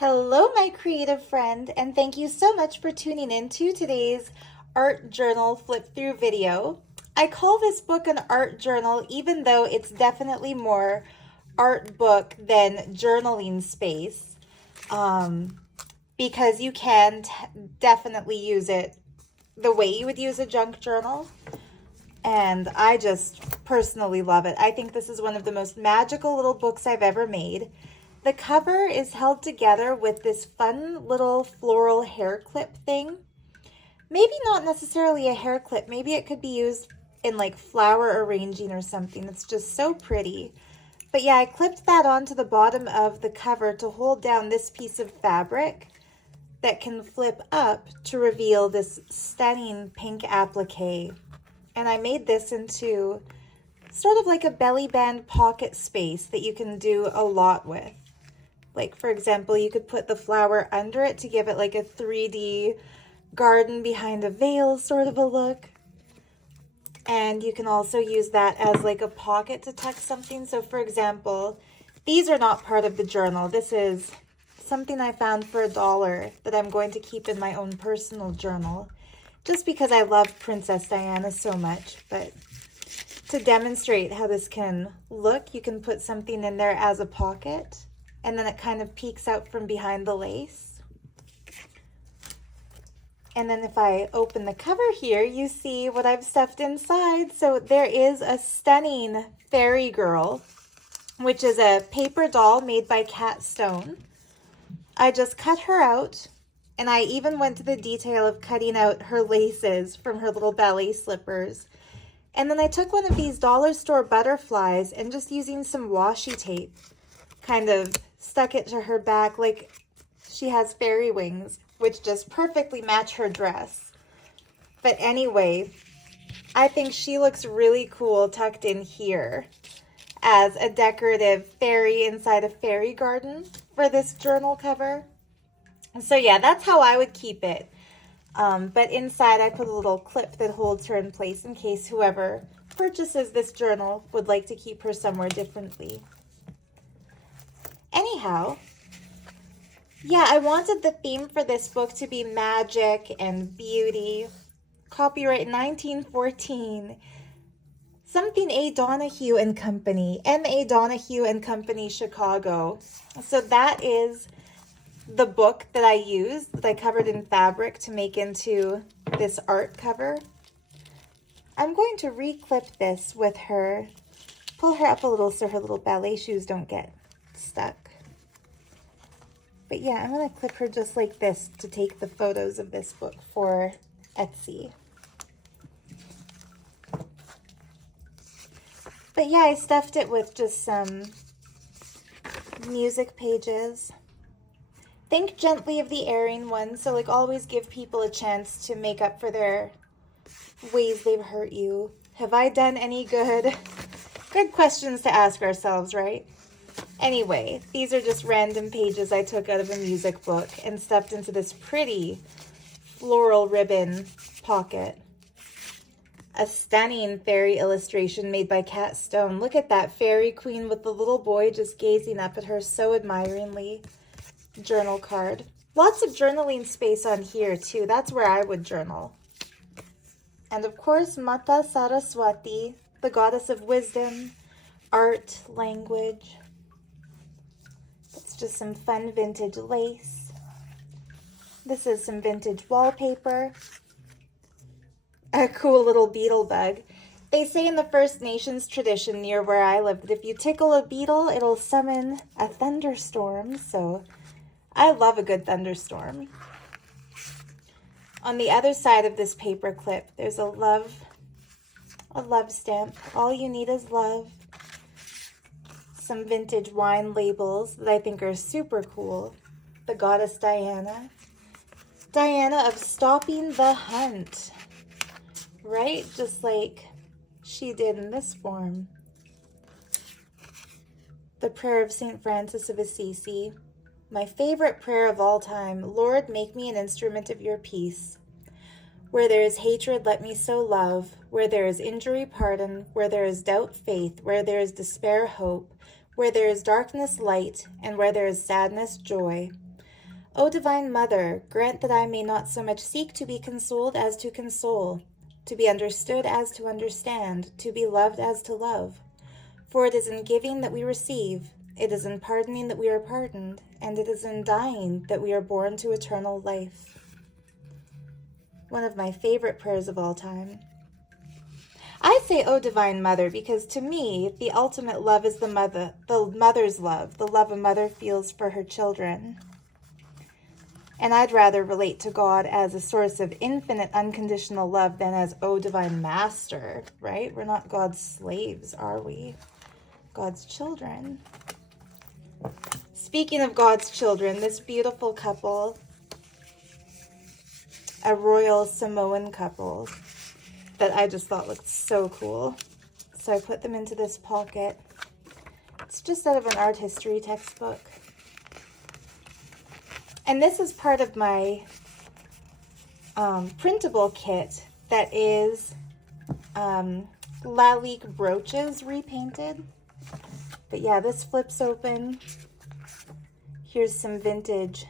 Hello, my creative friend, and thank you so much for tuning in to today's art journal flip through video. I call this book an art journal, even though it's definitely more art book than journaling space, because you can definitely use it the way you would use a junk journal. And I just personally love it. I think this is one of the most magical little books I've ever made. The cover is held together with this fun little floral hair clip thing. Maybe not necessarily a hair clip. Maybe it could be used in like flower arranging or something. It's just so pretty. But yeah, I clipped that onto the bottom of the cover to hold down this piece of fabric that can flip up to reveal this stunning pink applique. And I made this into sort of like a belly band pocket space that you can do a lot with. Like, for example, you could put the flower under it to give it like a 3D garden behind a veil sort of a look. And you can also use that as like a pocket to tuck something. So for example, these are not part of the journal. This is something I found for $1 that I'm going to keep in my own personal journal, just because I love Princess Diana so much. But to demonstrate how this can look, you can put something in there as a pocket, and then it kind of peeks out from behind the lace. And then if I open the cover here, you see what I've stuffed inside. So there is a stunning fairy girl, which is a paper doll made by Cat Stone. I just cut her out, and I even went to the detail of cutting out her laces from her little ballet slippers. And then I took one of these dollar store butterflies and just using some washi tape, kind of stuck it to her back like she has fairy wings, which just perfectly match her dress. But anyway, I think she looks really cool tucked in here as a decorative fairy inside a fairy garden for this journal cover. So yeah, that's how I would keep it. But inside I put a little clip that holds her in place in case whoever purchases this journal would like to keep her somewhere differently. Anyhow, yeah, I wanted the theme for this book to be magic and beauty. Copyright 1914. Something A. Donahue and Company. M.A. Donahue and Company, Chicago. So that is the book that I used, that I covered in fabric to make into this art cover. I'm going to reclip this with her. Pull her up a little so her little ballet shoes don't get stuck. But yeah, I'm going to clip her just like this to take the photos of this book for Etsy. But yeah, I stuffed it with just some music pages. Think gently of the erring ones, so like always give people a chance to make up for their ways they've hurt you. Have I done any good? Good questions to ask ourselves, right? Anyway, these are just random pages I took out of a music book and stuffed into this pretty floral ribbon pocket. A stunning fairy illustration made by Cat Stone. Look at that fairy queen with the little boy just gazing up at her so admiringly. Journal card. Lots of journaling space on here too. That's where I would journal. And of course, Mata Saraswati, the goddess of wisdom, art, language. It's just some fun vintage lace. This is some vintage wallpaper. A cool little beetle bug. They say in the First Nations tradition near where I live that if you tickle a beetle, it'll summon a thunderstorm. So I love a good thunderstorm. On the other side of this paper clip, there's a love stamp. All you need is love. Some vintage wine labels that I think are super cool. The goddess Diana. Diana of stopping the hunt. Right? Just like she did in this form. The prayer of St. Francis of Assisi. My favorite prayer of all time. Lord, make me an instrument of your peace. Where there is hatred, let me sow love. Where there is injury, pardon. Where there is doubt, faith. Where there is despair, hope. Where there is darkness, light. And where there is sadness, joy. O Divine Mother, grant that I may not so much seek to be consoled as to console, to be understood as to understand, to be loved as to love. For it is in giving that we receive, it is in pardoning that we are pardoned, and it is in dying that we are born to eternal life. One of my favorite prayers of all time. I say, O Divine Mother, because to me, the ultimate love is the mother's love, the love a mother feels for her children. And I'd rather relate to God as a source of infinite unconditional love than as, O Divine Master, right? We're not God's slaves, are we? God's children. Speaking of God's children, this beautiful couple, a royal Samoan couple, that I just thought looked so cool. So I put them into this pocket. It's just out of an art history textbook. And this is part of my printable kit that is Lalique brooches repainted. But yeah, this flips open. Here's some vintage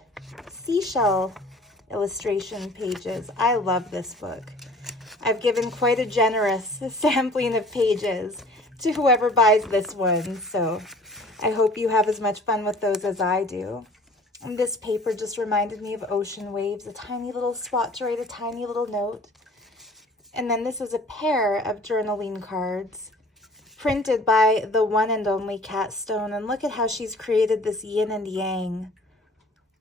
seashell illustration pages. I love this book. I've given quite a generous sampling of pages to whoever buys this one, so I hope you have as much fun with those as I do. And this paper just reminded me of ocean waves, a tiny little spot to write a tiny little note. And then this is a pair of journaling cards printed by the one and only Cat Stone. And look at how she's created this yin and yang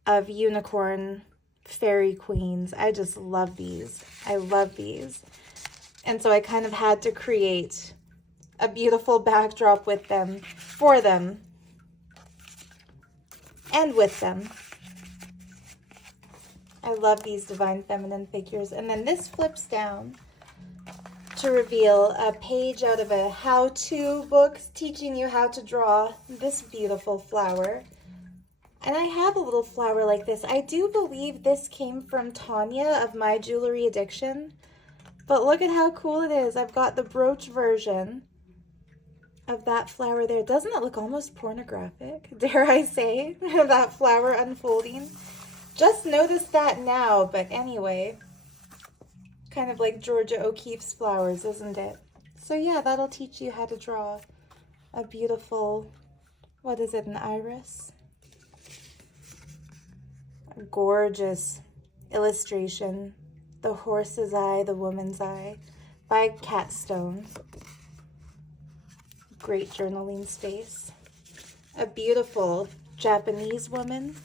of unicorn fairy queens. I just love these. I love these. And so I kind of had to create a beautiful backdrop with them, for them, and with them. I love these divine feminine figures. And then this flips down to reveal a page out of a how-to book teaching you how to draw this beautiful flower. And I have a little flower like this. I do believe this came from Tanya of My Jewelry Addiction. But look at how cool it is. I've got the brooch version of that flower there. Doesn't it look almost pornographic? Dare I say? That flower unfolding. Just noticed that now, but anyway. Kind of like Georgia O'Keeffe's flowers, isn't it? So yeah, that'll teach you how to draw a beautiful, what is it, an iris? A gorgeous illustration. The Horse's Eye, the Woman's Eye by Cat Stone. Great journaling space. A beautiful Japanese woman.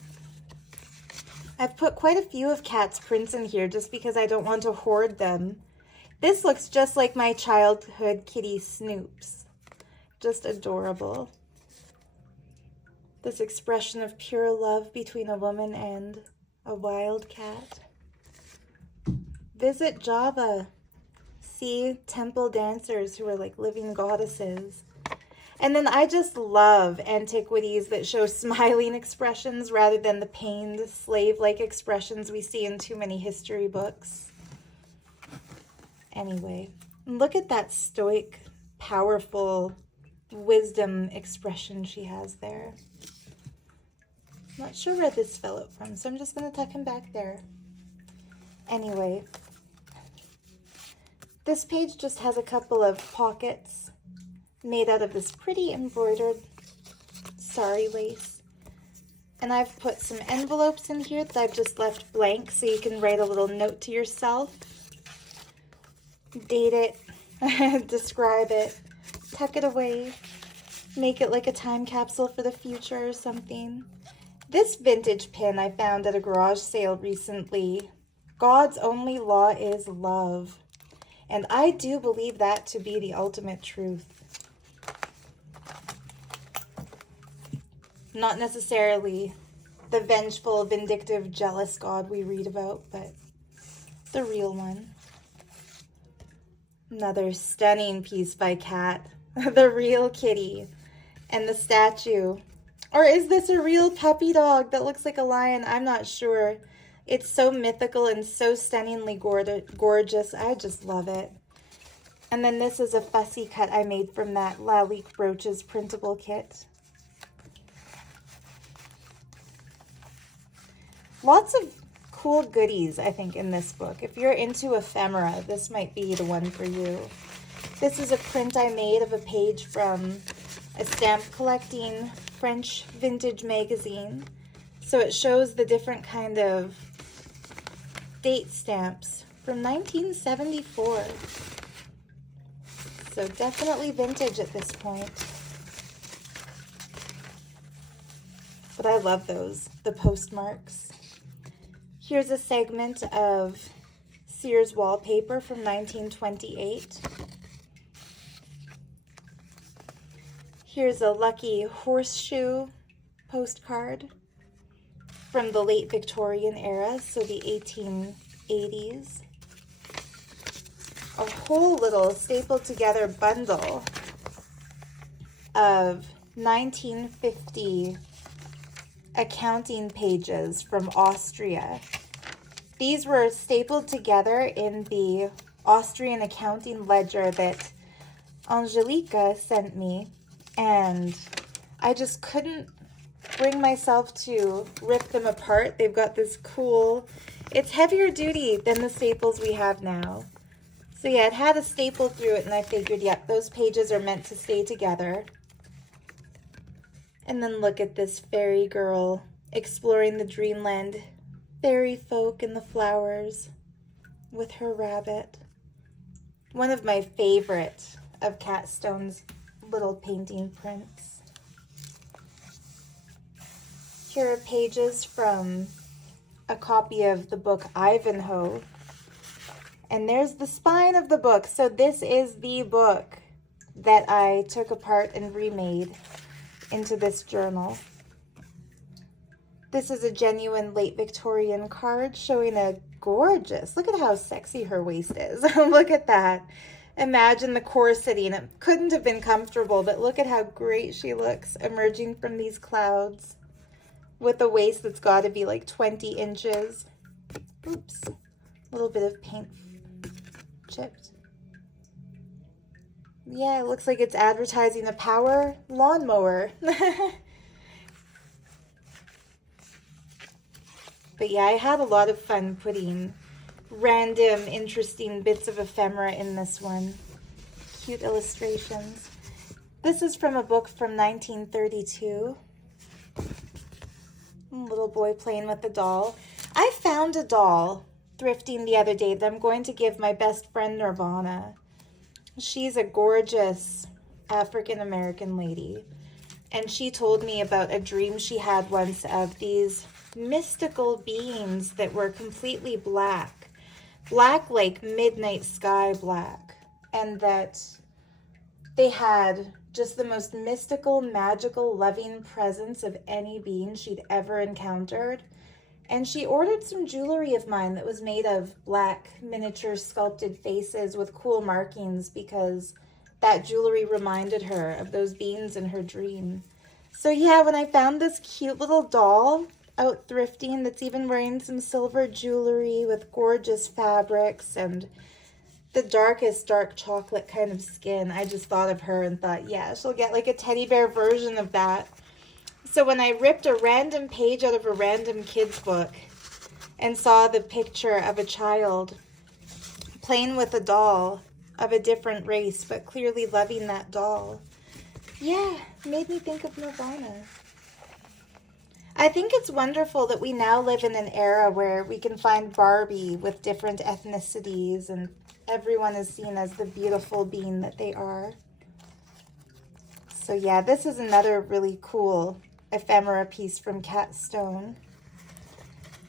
I've put quite a few of Kat's prints in here just because I don't want to hoard them. This looks just like my childhood kitty Snoops. Just adorable. This expression of pure love between a woman and a wild cat. Visit Java. See temple dancers who are like living goddesses. And then I just love antiquities that show smiling expressions rather than the pained, slave-like expressions we see in too many history books. Anyway, look at that stoic, powerful wisdom expression she has there. Not sure where this fell out from, so I'm just going to tuck him back there. Anyway, this page just has a couple of pockets made out of this pretty embroidered sari lace. And I've put some envelopes in here that I've just left blank so you can write a little note to yourself. Date it, describe it, tuck it away, make it like a time capsule for the future or something. This vintage pin I found at a garage sale recently. God's only law is love. And I do believe that to be the ultimate truth. Not necessarily the vengeful, vindictive, jealous God we read about, but the real one. Another stunning piece by Cat. The real kitty. And the statue. Or is this a real puppy dog that looks like a lion? I'm not sure. It's so mythical and so stunningly gorgeous. I just love it. And then this is a fussy cut I made from that Lalique Brooches printable kit. Lots of cool goodies, I think, in this book. If you're into ephemera, this might be the one for you. This is a print I made of a page from a stamp collecting French vintage magazine. So it shows the different kind of date stamps from 1974. So definitely vintage at this point. But I love those, the postmarks. Here's a segment of Sears wallpaper from 1928. Here's a lucky horseshoe postcard from the late Victorian era, so the 1880s. A whole little stapled together bundle of 1950 accounting pages from Austria. These were stapled together in the Austrian accounting ledger that Angelica sent me, and I just couldn't bring myself to rip them apart. They've got this cool, it's heavier duty than the staples we have now. So yeah, it had a staple through it, and I figured, yep, those pages are meant to stay together. And then look at this fairy girl exploring the dreamland, fairy folk and the flowers with her rabbit. One of my favorite of Cat Stone's little painting prints. Here are pages from a copy of the book Ivanhoe. And there's the spine of the book. So this is the book that I took apart and remade into this journal. This is a genuine late Victorian card showing a gorgeous, look at how sexy her waist is. Look at that. Imagine the corseting. It couldn't have been comfortable, but look at how great she looks emerging from these clouds with a waist that's got to be like 20 inches. Oops, a little bit of paint chipped. Yeah, it looks like it's advertising a power lawnmower. But yeah, I had a lot of fun putting random, interesting bits of ephemera in this one. Cute illustrations. This is from a book from 1932. A little boy playing with the doll. I found a doll thrifting the other day that I'm going to give my best friend Nirvana. She's a gorgeous African-American lady, and she told me about a dream she had once of these mystical beings that were completely black like midnight sky black, and that they had just the most mystical, magical, loving presence of any being she'd ever encountered. And she ordered some jewelry of mine that was made of black miniature sculpted faces with cool markings because that jewelry reminded her of those beings in her dream. So yeah, when I found this cute little doll out thrifting that's even wearing some silver jewelry with gorgeous fabrics and the darkest dark chocolate kind of skin, I just thought of her and thought, yeah, she'll get like a teddy bear version of that. So when I ripped a random page out of a random kid's book and saw the picture of a child playing with a doll of a different race, but clearly loving that doll, yeah, made me think of Nirvana. I think it's wonderful that we now live in an era where we can find Barbie with different ethnicities and everyone is seen as the beautiful being that they are. So yeah, this is another really cool ephemera piece from Cat Stone.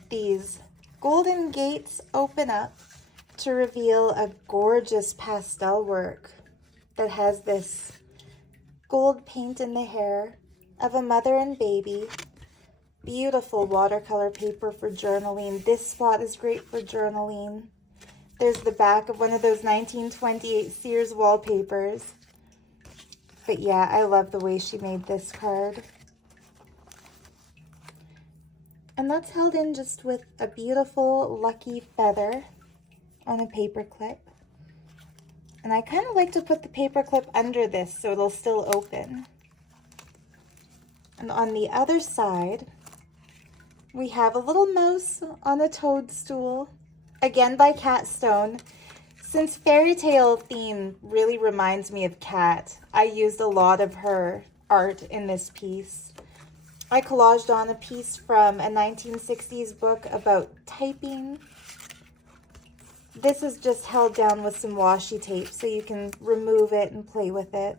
These golden gates open up to reveal a gorgeous pastel work that has this gold paint in the hair of a mother and baby. Beautiful watercolor paper for journaling. This spot is great for journaling. There's the back of one of those 1928 Sears wallpapers. But yeah, I love the way she made this card. And that's held in just with a beautiful lucky feather on a paper clip. And I kind of like to put the paper clip under this so it'll still open. And on the other side, We have a little mouse on a toadstool, again by Cat Stone. Since fairy tale theme really reminds me of Cat, I used a lot of her art in this piece. I collaged on a piece from a 1960s book about typing. This is just held down with some washi tape so you can remove it and play with it.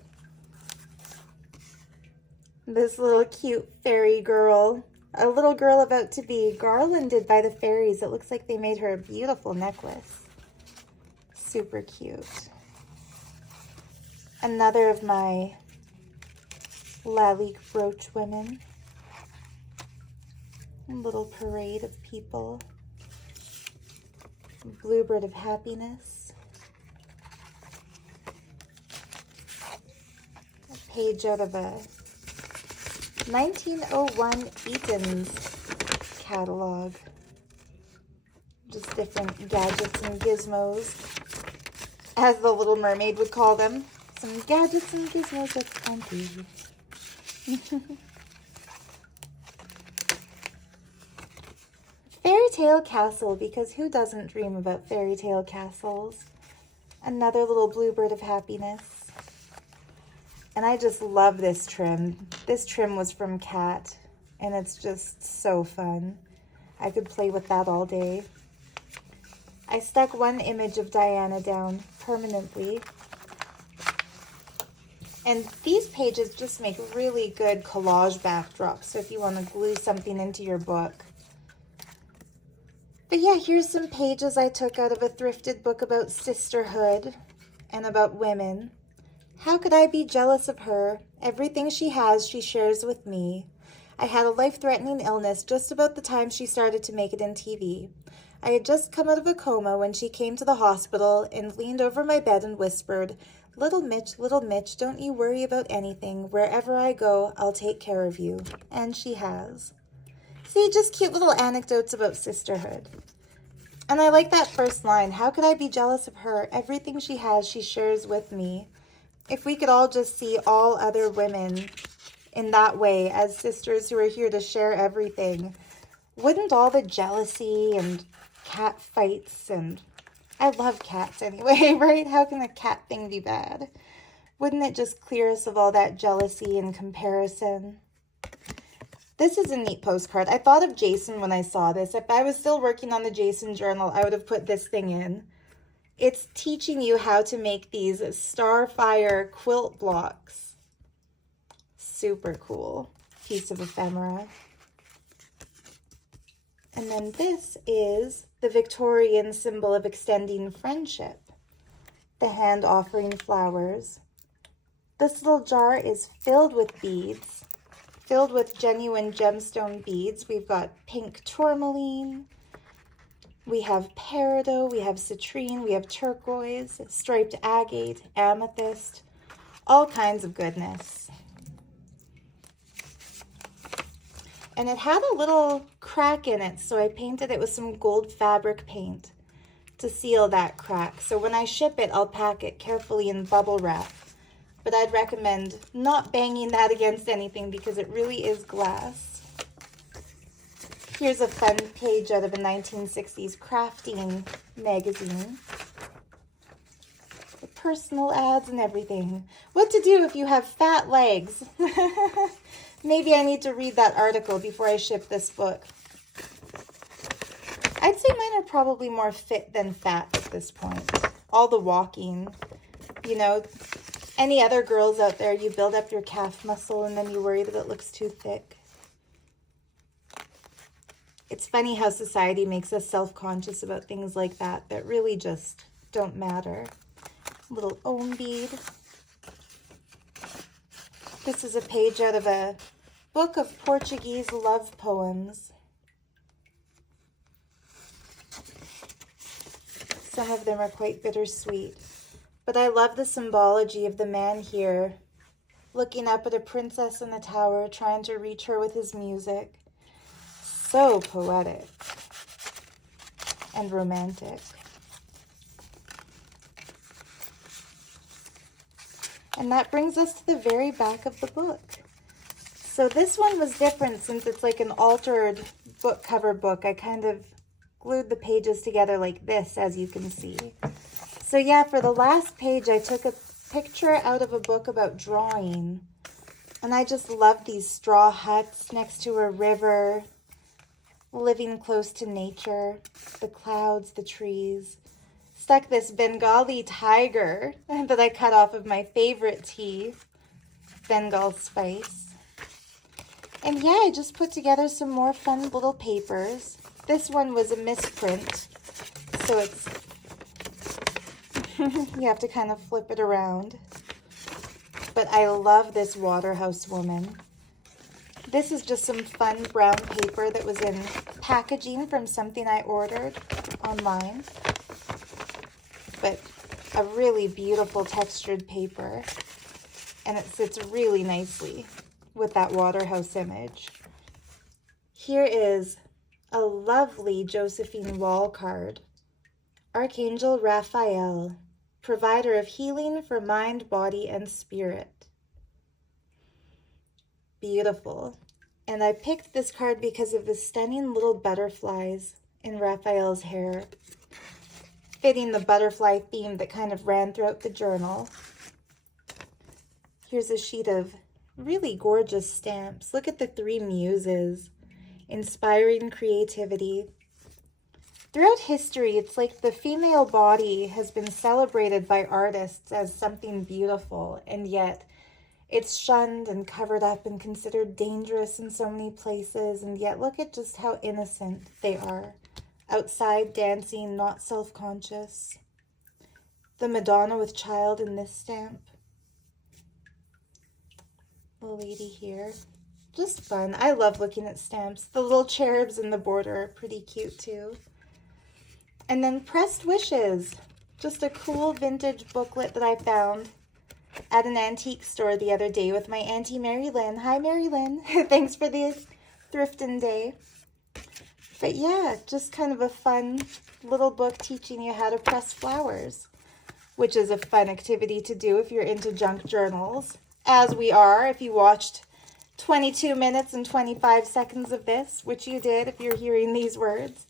This little cute fairy girl, a little girl about to be garlanded by the fairies. It looks like they made her a beautiful necklace. Super cute. Another of my Lalique brooch women. A little parade of people. Bluebird of happiness. A page out of a 1901 Eaton's catalog. Just different gadgets and gizmos, as the Little Mermaid would call them. Some gadgets and gizmos with plenty. Fairy Tale Castle, because who doesn't dream about fairy tale castles? Another little Bluebird of happiness. And I just love this trim. This trim was from Cat, and it's just so fun. I could play with that all day. I stuck one image of Diana down permanently. And these pages just make really good collage backdrops, so if you want to glue something into your book. But yeah, here's some pages I took out of a thrifted book about sisterhood and about women. How could I be jealous of her? Everything she has, she shares with me. I had a life-threatening illness just about the time she started to make it in TV. I had just come out of a coma when she came to the hospital and leaned over my bed and whispered, little Mitch, don't you worry about anything. Wherever I go, I'll take care of you." And she has. See, just cute little anecdotes about sisterhood. And I like that first line, how could I be jealous of her? Everything she has, she shares with me. If we could all just see all other women in that way as sisters who are here to share everything, wouldn't all the jealousy and cat fights, and I love cats anyway, right? How can a cat thing be bad? Wouldn't it just clear us of all that jealousy and comparison? This is a neat postcard. I thought of Jason when I saw this. If I was still working on the Jason journal, I would have put this thing in. It's teaching you how to make these Starfire quilt blocks. Super cool piece of ephemera. And then this is the Victorian symbol of extending friendship. The hand offering flowers. This little jar is filled with beads, filled with genuine gemstone beads. We've got pink tourmaline, we have peridot, we have citrine, we have turquoise, striped agate, amethyst, all kinds of goodness. And it had a little crack in it, so I painted it with some gold fabric paint to seal that crack. So when I ship it, I'll pack it carefully in bubble wrap. But I'd recommend not banging that against anything because it really is glass. Here's a fun page out of a 1960s crafting magazine. The personal ads and everything. What to do if you have fat legs. Maybe I need to read that article before I ship this book. I'd say mine are probably more fit than fat at this point. All the walking, you know. Any other girls out there, you build up your calf muscle and then you worry that it looks too thick. It's funny how society makes us self-conscious about things like that that really just don't matter. Little ohm bead. This is a page out of a book of Portuguese love poems. Some of them are quite bittersweet. But I love the symbology of the man here, looking up at a princess in the tower, trying to reach her with his music. So poetic and romantic. And that brings us to the very back of the book. So this one was different since it's like an altered book cover book. I kind of glued the pages together like this, as you can see. So yeah, for the last page, I took a picture out of a book about drawing. And I just love these straw huts next to a river, living close to nature, the clouds, the trees. Stuck this Bengali tiger that I cut off of my favorite tea, Bengal spice. And yeah, I just put together some more fun little papers. This one was a misprint, so it's, you have to kind of flip it around. But I love this Waterhouse woman. This is just some fun brown paper that was in packaging from something I ordered online. But a really beautiful textured paper. And it sits really nicely with that Waterhouse image. Here is a lovely Josephine Wall card. Archangel Raphael, provider of healing for mind, body, and spirit. Beautiful. And I picked this card because of the stunning little butterflies in Raphael's hair, fitting the butterfly theme that kind of ran throughout the journal. Here's a sheet of really gorgeous stamps. Look at the three muses, inspiring creativity. Throughout history, it's like the female body has been celebrated by artists as something beautiful, and yet it's shunned and covered up and considered dangerous in so many places, and yet look at just how innocent they are. Outside, dancing, not self-conscious. The Madonna with child in this stamp. The lady here. Just fun. I love looking at stamps. The little cherubs in the border are pretty cute too. And then Pressed Wishes, just a cool vintage booklet that I found at an antique store the other day with my Auntie Mary Lynn. Hi, Mary Lynn. Thanks for the thrifting day. But yeah, just kind of a fun little book teaching you how to press flowers, which is a fun activity to do if you're into junk journals, as we are if you watched 22 minutes and 25 seconds of this, which you did if you're hearing these words.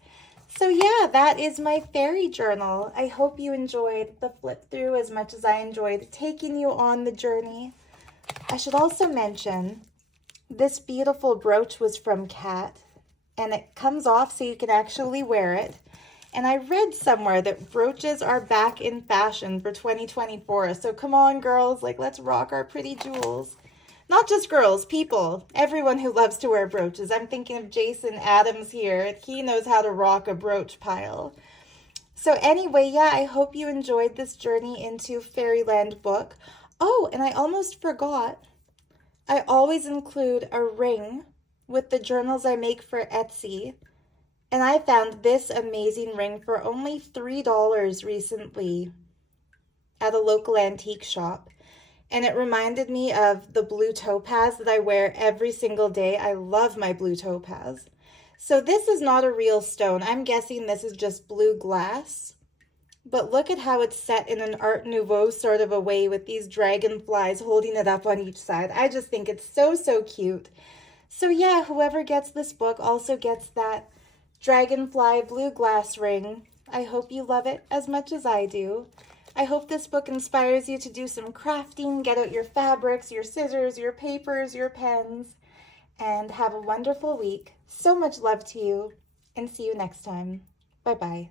So yeah, that is my fairy journal. I hope you enjoyed the flip through as much as I enjoyed taking you on the journey. I should also mention this beautiful brooch was from Cat, and it comes off so you can actually wear it. And I read somewhere that brooches are back in fashion for 2024. So come on, girls, like let's rock our pretty jewels. Not just girls, people, everyone who loves to wear brooches. I'm thinking of Jason Adams here. He knows how to rock a brooch pile. So anyway, yeah, I hope you enjoyed this journey into Fairyland book. Oh, and I almost forgot. I always include a ring with the journals I make for Etsy. And I found this amazing ring for only $3 recently at a local antique shop. And it reminded me of the blue topaz that I wear every single day. I love my blue topaz. So this is not a real stone. I'm guessing this is just blue glass. But look at how it's set in an Art Nouveau sort of a way with these dragonflies holding it up on each side. I just think it's so, so cute. So yeah, whoever gets this book also gets that dragonfly blue glass ring. I hope you love it as much as I do. I hope this book inspires you to do some crafting, get out your fabrics, your scissors, your papers, your pens, and have a wonderful week. So much love to you, and see you next time. Bye-bye.